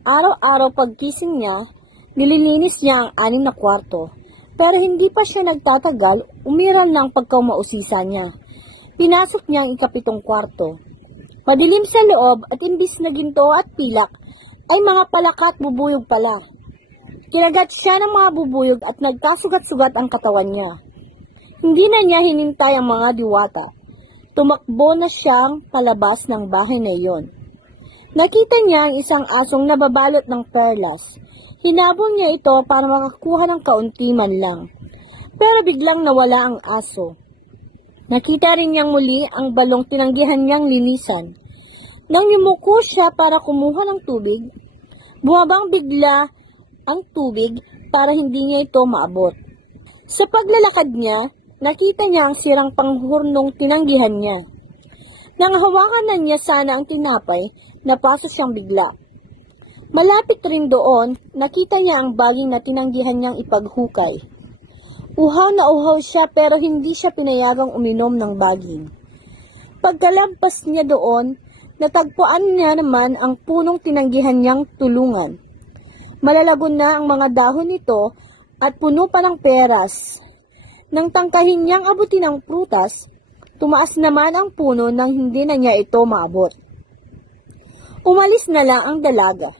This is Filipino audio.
Araw-araw pagkising niya, nililinis niya ang anim na kwarto. Pero hindi pa siya nagtatagal, umiral ng pagkaumausisa niya. Pinasok niya ang ikapitong kwarto. Madilim sa loob at imbis na ginto at pilak, ay mga palaka at bubuyog pala. Kinagat siya ng mga bubuyog at nagkasugat-sugat ang katawan niya. Hindi na niya hinintay ang mga diwata. Tumakbo na siyang palabas ng bahay na iyon. Nakita niya ang isang asong nababalot ng perlas. Hinabol niya ito para makakuha ng kaunti man lang. Pero biglang nawala ang aso. Nakita rin niyang muli ang balong tinanggihan niyang linisan. Nang yumuko siya para kumuha ng tubig, bumabang bigla ang tubig para hindi niya ito maabot. Sa paglalakad niya, nakita niya ang sirang panghurnong tinanggihan niya. Nang hawakan na niya sana ang tinapay, napaso siyang bigla. Malapit rin doon, nakita niya ang baging na tinanggihan niyang ipaghukay. Uhaw na uhaw siya pero hindi siya pinayagang uminom ng baging. Pagkalampas niya doon, natagpuan niya naman ang punong tinanggihan niyang tulungan. Malalago na ang mga dahon nito at puno pa ng peras. Nang tangkahin niyang abutin ang prutas, tumaas naman ang puno nang hindi na niya ito maabot. Umalis na lang ang dalaga.